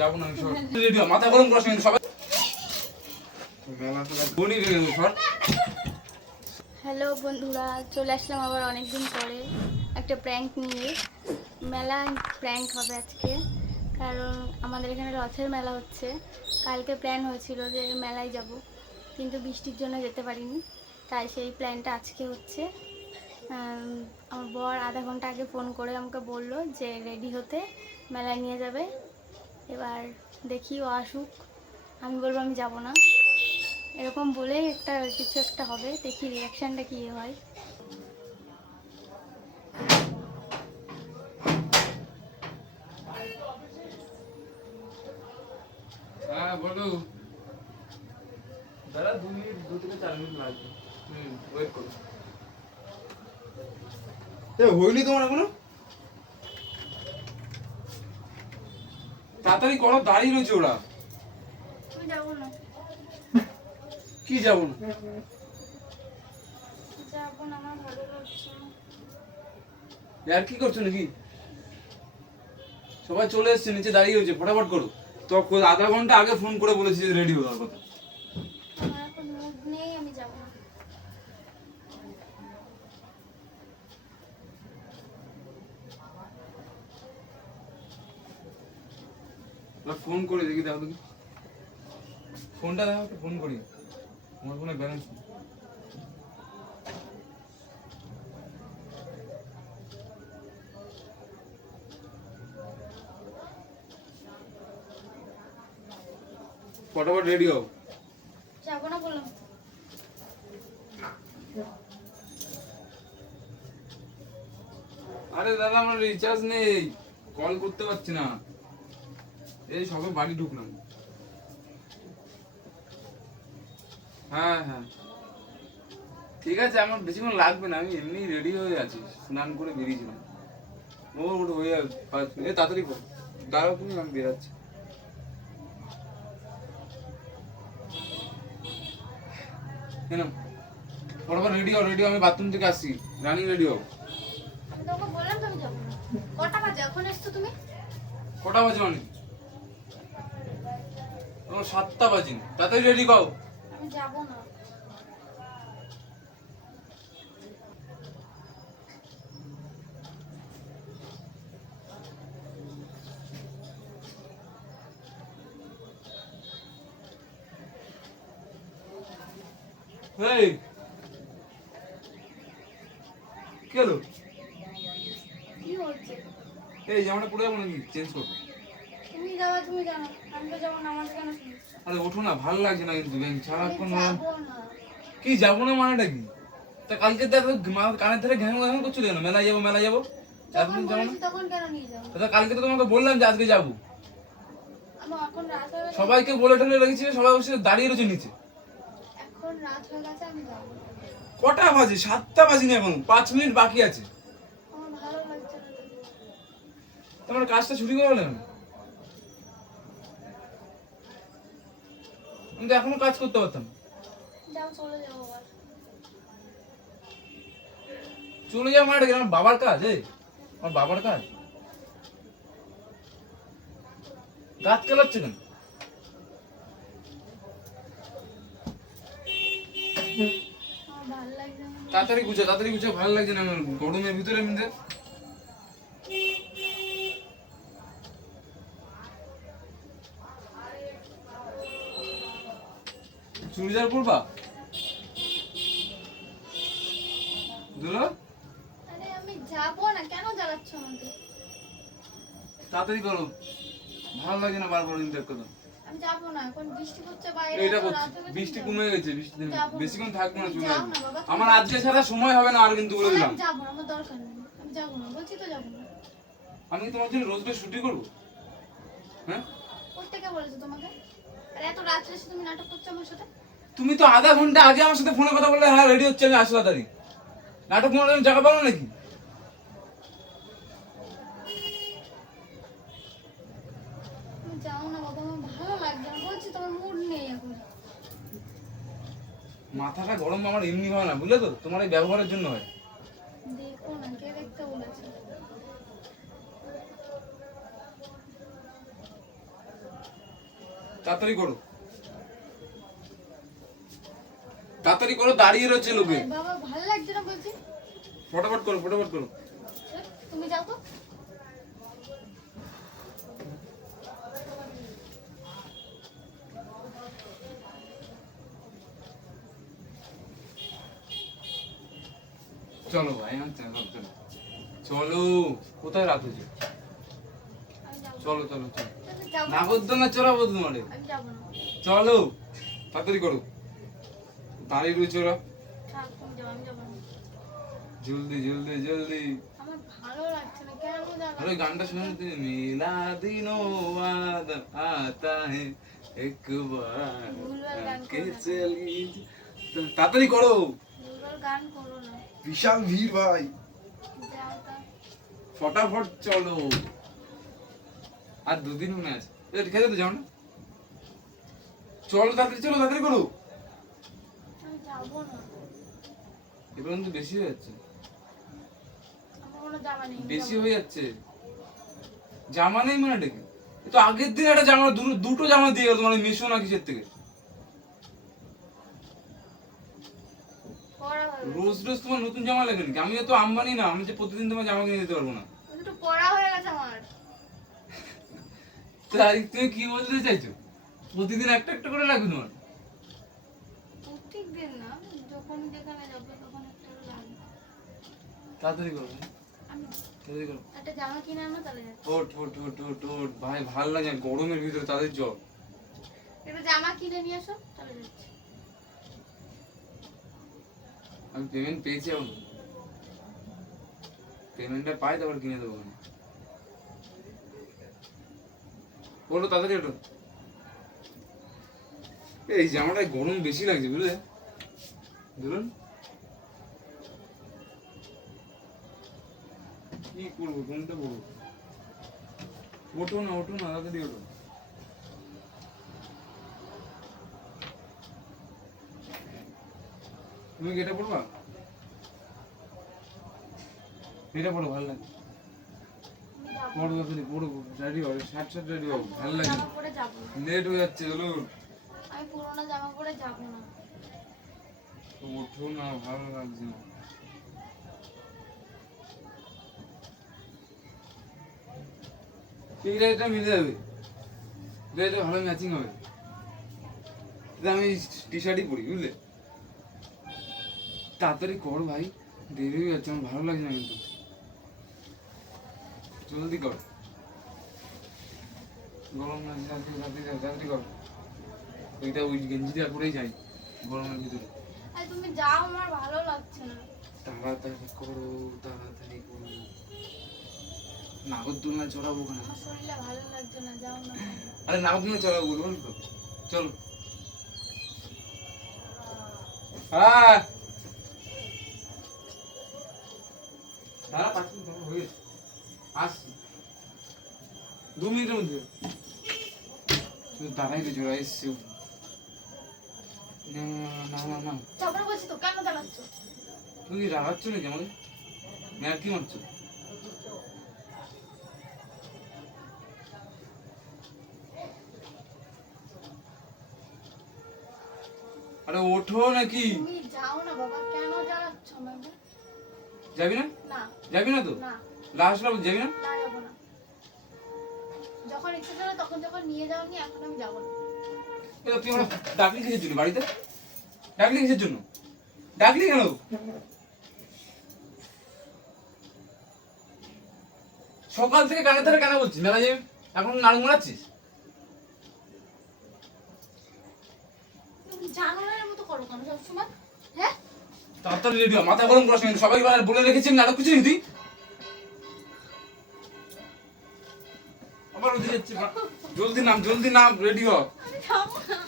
যাবো না আমি রেডি মাথা গরম করাস না সবাই হ্যালো বন্ধুরা, চলে আসলাম আবার অনেকদিন পরে একটা প্র্যাঙ্ক নিয়ে। মেলা প্র্যাঙ্ক হবে আজকে, কারণ আমাদের এখানে রথের মেলা হচ্ছে। কালকে প্ল্যান হয়েছিল যে মেলায় যাব, কিন্তু বৃষ্টির জন্য যেতে পারিনি, তাই সেই প্ল্যানটা আজকে হচ্ছে। আমার বর আধা ঘন্টা আগে ফোন করে আমাকে বললো যে রেডি হতে, মেলায় নিয়ে যাবে। এবার দেখি ও আসুক, আমি বলবো আমি যাব না, এরকম বলে একটা কিছু একটা হবে। দেখি রিয়াকশানটা কী হয়। হ্যাঁ বলো দাদা, 2 মিনিট 2 থেকে 4 মিনিট লাগবে। ওয়েট করো। হইনি তোমার এখনো? তাড়াতাড়ি করো, দাঁড়িয়ে রয়েছে ওরা। আমি যাবো না। কি যাবো না? যাবো না, আমার ভালো লাগছে না। আর কি করছো নাকি? সবাই চলে এসছে, নিচে দাঁড়িয়ে রয়েছে, ফটাফট করো। তো আধা ঘন্টা আগে ফোন করে বলেছি যে রেডি হওয়ার কথা। আমার এখন মুড নেই, আমি যাবো না। ফোন করে দেখি, দেখো দেখি ফোনটা, দেখো একটু ফোন করি। আমার ফোনে ব্যালেন্স নেই। ফটাফট রেডি হও। যাবো না বললাম। আরে দাদা, আমার রিচার্জ নেই, কল করতে পারছি না। এই সবে বাড়ি ঢুকলাম। হ্যাঁ হ্যাঁ ঠিক আছে, আমার বেশিক্ষণ লাগবে না, আমি এমনি রেডি হয়ে আছি, স্নান করে বেরিয়েছিলাম। ওটা হয়ে যাবে 5 মিনিট। তাড়াতাড়ি করো, দাঁড়াও তুমি, আমি বেরাচ্ছি। কেন ফটাফট রেডি হও, রেডি হও, আমি বাথরুম থেকে আসছি, রানিং রেডি হও। আমি তোমাকে বললাম তো আমি যাবো না। কটা বাজে এখন এসছো তুমি? কটা বাজে অনেক? তোমার 7টা বাজে, তাড়াতাড়ি রেডি হও। আমি যাবো না। এই কি হলো? কি হচ্ছে? এই জামাটা পরে যাবো নাকি? চেঞ্জ করবো। তুমি যাবা, তুমি জানো, আমি তো যাবো না। আমার কেন শুনছো? আরে ওঠো না, ভালো লাগছে না কিন্তু ব্যাংক আমি সারাক্ষণ। যাবো না। কি যাবো না মানেটা কি? তা কালকে দেখো কানের ধরে ঘ্যাং ঘ্যাং করছিল কেন? মেলায় যাবো মেলায় যাবো। যখন যাবো না? বলেছি তখন কেন নিয়ে যাবো? তা কালকে তো তোমাকে বললাম যে আজকে যাবো। আমি এখন রাত হয়ে গেছে। সবাইকে বলে টলে রেখেছিল, সবাই বসে দাঁড়িয়ে রয়েছে নিচে। এখন রাত হয়ে গেছে, আমি যাবো না। কটা বাজে? 7টা বাজিনি এখন, 5 মিনিট বাকি আছে। আমার ভালো লাগছে না। তোমার কাজটা ছুটি করে গেলাম। আমি তো এখনো কাজ করতে পারতাম। যাও, চলে যাবো আবার। চলে যাও মানে আমার বাবার কাজ, আমার বাবার কাজ। দাঁত কেলাচ্ছে কেন? আমার ভালো লাগছে না। তাড়াতাড়ি গুছো, ভালো লাগছে না আমার গরমের ভিতরে এমনিতে। চুড়িদার পরবা? দুলো আরে আমি যাবো না, কেন জ্বালাচ্ছ আমাকে? তাড়াতাড়ি করো, ভালো লাগে না বারবার কিন্তু এক কথা। আমি যাবো না, এখন বৃষ্টি হচ্ছে বাইরে। এইটা এখন করছি, রাত হয়ে গেছে, বৃষ্টি আমি কমে গেছে, বৃষ্টি যাবো না। বেশিক্ষণ থাকবো না, চলে যাও আসবো। না বাবা, তুমি আমার যাও। আজকে ছাড়া সময় হবে না আর, কিন্তু বলে দিলাম। আমি যাবো না, আমার দরকার নেই। আমি যাবো না, বলছি তো যাবো না। আমি কি তোমার জন্য রোজ রোজ ছুটি করবো? হ্যাঁ, কোত্থেকে বলেছো তোমাকে? আর এত রাত্রে এসে তুমি নাটক করছো আমার সাথে? তুমি তো আধা ঘন্টা আগে আমার সাথে ফোনে কথা বললে, হ্যাঁ রেডি হচ্ছে আমি আসবো তাড়াতাড়ি। নাটক মনে হয় জায়গা পাবো নাকি? তুমি যাও না বাবা, আমার ভালো লাগছে না, বলছি তোমার মুড নেই এখন। মাথাটা গরম আমার এমনি হয় না, বুঝলে তো, তোমার এই ব্যবহারের জন্য হয়। দেখো না, কে দেখতে বলেছে? তাড়াতাড়ি করো, তাড়াতাড়ি করো, দাঁড়িয়ে রয়েছে লোকে। বাবা ভালো লাগছে না বলছি। ফটাফট করো, ফটাফট করো। তুমি যাও তো। চলো ভাই, চলো চলো চলো, কোথায় রাত হয়েছে? আমি যাবো। চলো চলো চলো, আমি যাবো। নাগরদোলনা চড়াবো তোমারে। আমি যাবো না। চলো তাড়াতাড়ি করো, দাঁড়িয়ে রয়েছে ওরা। থাক, তুমি যাও, আমি যাবো না। জলদি জলদি জলদি। আমার ভালো লাগছে না, কেন জানো? আরে গানটা শুনতে, মিলা দিনো আদম আতা হে এক বার ভুলভাল গান কে করো না। চলি তাড়াতাড়ি করো। ভুলভাল গান করো না। বিশাল ভিড় ভাই, যাও তো। ফটাফট চলো। আর দুদিন মনে আছে, খেতে তো যাও না। চলো তাড়াতাড়ি, চলো তাড়াতাড়ি করো। আমি যাবো না। এবার কিন্তু বেশি হয়ে যাচ্ছে, আমার কোনো জামা নেই। আমি বেশি যাবো না। হয়ে যাচ্ছে। জামা নেই মানে ডেকে, এ তো আগের দিন একটা জামা, দুটো জামা দিয়ে গেল, মানে মিশো না কিসের থেকে। পড়া হয়ে গেছে। রোজ রোজ তোমার নতুন জামা লাগে নাকি? আমি তো আম্বানি না, আমি যে প্রতিদিন তোমার জামা কিনে দিতে পারবো না। একটু পড়া হয়ে গেছে আমার। তাই তুমি কি বলতে চাইছো? প্রতিদিন একটা একটা করে লাগবে তোমার? প্রত্যেকদিন না, যখন যেখানে যাবো তখন একটা করে লাগবে। তাড়াতাড়ি করো ভাই, আমি তাড়াতাড়ি করো। একটা জামা কিনে আনো তাহলে যাচ্ছি। ওঠ ওঠ ওঠ ওঠ ওঠ ভাই, ভাল লাগে না গরমের ভিতরে তাদের জ্বর। একটা জামা কিনে নিয়ে আসো তাহলে যাচ্ছি। আমি পেমেন্ট পেয়েছি, এখন পেমেন্টটা পাই তারপর কিনে দেবো। বলো তাড়াতাড়ি ওঠো। এই জামাটায় গরম বেশি লাগছে বুঝলে, ধরুন কি করবো, কোনটা বলবো? ওঠো না, ওঠো না, তাড়াতাড়ি ওঠো। তুমি কি এটা পড়বা? এটা পড়ো, ভালো লাগে। আমি যাবো। পড়ো তাড়াতাড়ি, পড়ো, রেডি হও, শার্ট শার্ট রেডি হও, ভালো লাগে। জামা পরে যাবো না। লেট হয়ে যাচ্ছে, চলো। আমি পুরোনো জামা পরে যাবো না। ওঠো না, ভালো লাগছে না। এইটা এটা মিলে যাবে, এটা ভালো ম্যাচিং হবে। এটা আমি টি শার্টই পরি বুঝলে। তাড়াতাড়ি কর ভাই, দেরি হয়ে যাচ্ছে, আমার ভালো লাগছে না কিন্তু। জলদি কর, গরম লাগছে, তাড়াতাড়ি কর। ওইটা ওই গেঞ্জিটা পরেই যাই গরমের ভিতরে। আরে তুমি যাও, আমার ভালো লাগছে না। তাড়াতাড়ি করো, তাড়াতাড়ি করো। নাগরদোলনা চড়াবো ওখানে। আমার শরীরে ভালো লাগছে না, যাও না। আরে নাগরদোলনা চড়াবো বলুন তো, চলো। হ্যাঁ দাঁড়া, 5 মিনিট দাঁড়া, হয়ে গেছে। আসছি 2 মিনিটের মধ্যে। শুধু দাঁড়াই রয়েছে, ওরা এসছে। না না না না, চাপড়া বলছি তো, কেন চালাচ্ছ? তুমি কি রাগাচ্ছ নাকি আমাকে? মেয়ার কি মারছো? আরে ওঠো নাকি? তুমি যাও না বাবা, কেন চালাচ্ছ আমাকে? যাবি না? না যাবি না তো? না, লাস্ট বার যাবি না? না যাবো না। যখন ইচ্ছে ছিল তখন যখন নিয়ে যাওনি, এখন আমি যাবো না। এটা তুই আমার ডাকলি কিসের জন্য বাড়িতে? ডাকলি কিসের জন্য? ডাকলি কেন? সকাল থেকে কানে ধরে কেন বলছিস মেলা যাবি, এখন নাড়ু মারাচ্ছিস? তুমি জানোয়ারের মতো করো কেন সবসময়? হ্যাঁ, তাড়াতাড়ি রেডি হ, মাথা গরম করাস না কিন্তু, সবাই বলে রেখেছি নাটক কিছু তুই। আবার ওদিকে যাচ্ছি, জলদি নাম, রেডি হ। আমি যাবো না।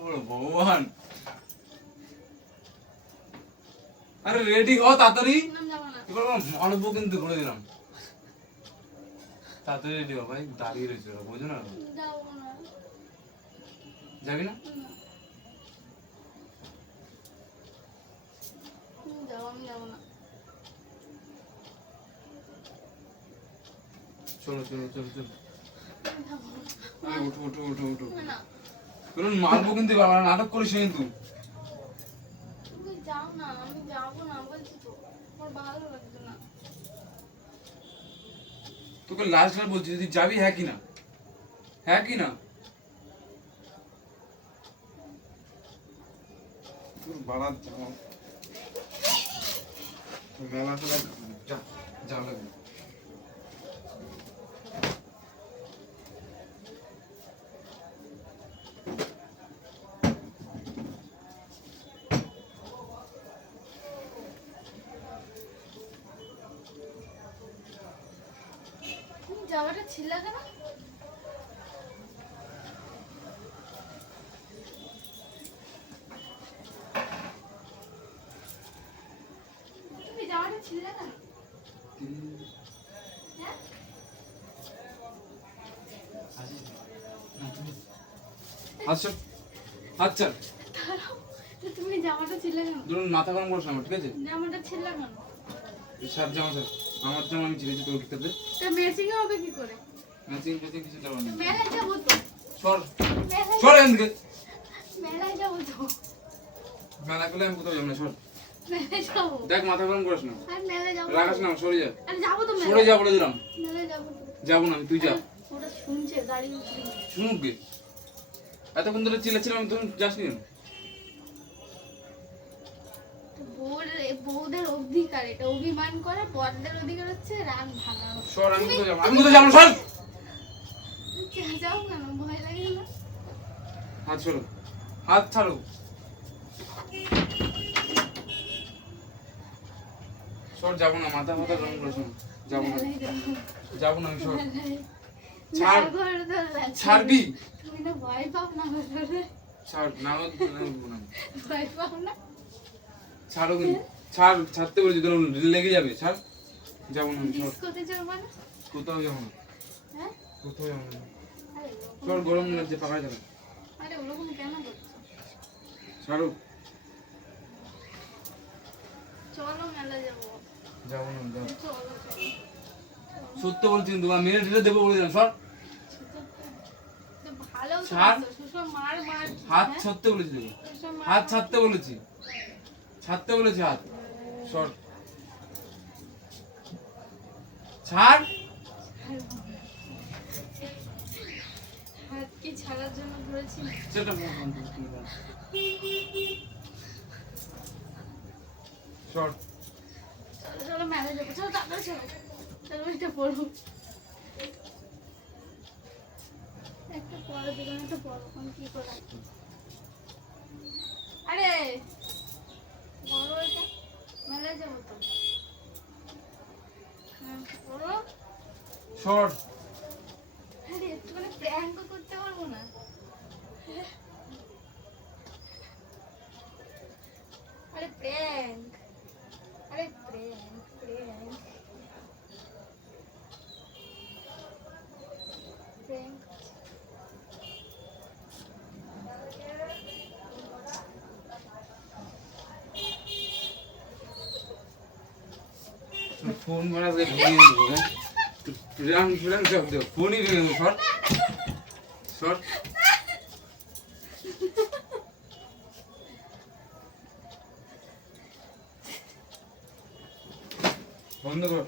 ও ভগবান, আরে রেডি হ তাড়াতাড়ি। আমি যাবো না। এবার মানবো কিন্তু, বলে দিলাম। তাড়াতাড়ি রেডি হ ভাই, দাঁড়িয়ে রয়েছে ওরা, বোঝো না? যাবো না। যাবি না? না। তুমি যাও, আমি যাবো না। চলো চলো চলো চলো। আমি যাবো না। আরে উঠো উঠো উঠো উঠো না তোর মারবো কিন্তু বাবা, নাটক করিস না কিন্তু। তুমি যাও না, আমি যাবো না বলছি তো, আমার ভালো লাগছে না। তোকে লাস্ট বার বলছি, যদি যাবি হ্যাঁ কি না, হ্যাঁ কি না। তোর বাড়ার যাও মেলা ফেলা, যা যা লাগবে। তুমি জামাটা ছিঁড়লা কেন? তুমি জামাটা ছিঁড়লা কেন? হ্যাঁ? আচ্ছা আচ্ছা দাঁড়াও, তো তুমি জামাটা ছিঁড়লা কেন? ধরুন মাথা গরম করিস না আমার, ঠিক আছে? জামাটা ছিঁড়লা কেন? এই সাত জামা স্যার, আমার জামা আমি ছিঁড়েছি তোর ক্ষেত্রে। তা ম্যাচিং হবে কি করে? ম্যাচিং ফ্যাচিং কিছু দেওয়ার নেই। মেলায় যাবো তো, সর মেলায় সর এখান থেকে। মেলায় যাবো তো, মেলা করলে আমি কোথাও যাবো না, সর। মেলায় যাবো। দেখ মাথা গরম করিস না, আর মেলায় যাবো রাখাস তো। না, সরে যা, আরে যাবো তো সরে মেলায়। যা বলে দিলাম। মেলায় যাবো তো। যাবো না আমি, তুই যা। ওরা শুনছে, গাড়ি উঠবে। শুনুক গে, এতক্ষণ ধরে চিল্লাচ্ছিলাম, তুমি যাসনি কেন? বউদের অধিকার, এটা অভিমান করা, বড়দের অধিকার হচ্ছে রাগ ভাঙা। সর, আমি কোথাও যাবো না, আমি কোথাও যাবো না, সর। যাও কেন, ভয় লাগে না? হাত ছাড়ো, হাত ছাড়ো। সর, যাবো না, মাথা ফাথা গরম করিস না, যাবো না, মেলায় যাবো। যাবো না আমি, সর। মেলায়। ছাড়। না করে তো লাগছে। ছাড়বি? তুমি না ভয় পাও না বলে? ছাড়, না হলে বলবো না। ভয় পাও না? ছাড়ো কিন্তু, ছাড়, ছাড়তে বলছি, তোর লেগে যাবে, ছাড়। যাবো না আমি, সর। ডিস্কোতে যাবো না? কোথাও যাবো না, হ্যাঁ? কোথাও যাবো না। আরে ওরকম- সর, গরম লাগছে, পাকায় যাবে। আরে ওরকম কেন করছো? ছাড়ো। চলো মেলা যাবো। যাবো না, যাবো। চলো চলো। সত্য বলছি কিন্তু, মেরে ঠেলে দেবো বলে দিলাম, সর। তো ভালো তো ছাড়। আছো, সুষম মার মার কি, হাত হ্যাঁ? ছাড়তে বলেছি তোকে, সুষম মার হাত মার। ছাড়তে বলেছি, ছাড়তে বলেছি হাত। সর, ছাড়। হাত কি ছাড়ার জন্য ধরেছি? সেটা সর। চলো চলো মেলা যাবো, চলো তাড়াতাড়ি চলো। চলো এটা পড়ো। একটা পড়ো দিলাম, একটা পড়ো, আমি কি করে রাখবো? আরে বড় এটা, মেলায় যাবো তো। হ্যাঁ, পড়ো। সর। আরে একটুখানি প্র্যাঙ্ক করতে পারবো না? আরে প্র্যাঙ্ক, আরে প্র্যাঙ্ক প্র্যাঙ্ক প্র্যাঙ্ক। ফোন মারা ভেঙে দেবো, হ্যাঁ? ফিরান ফিরান সব দেবো, ফোনই ভেঙে দেবো, সর। সর। বন্ধ কর।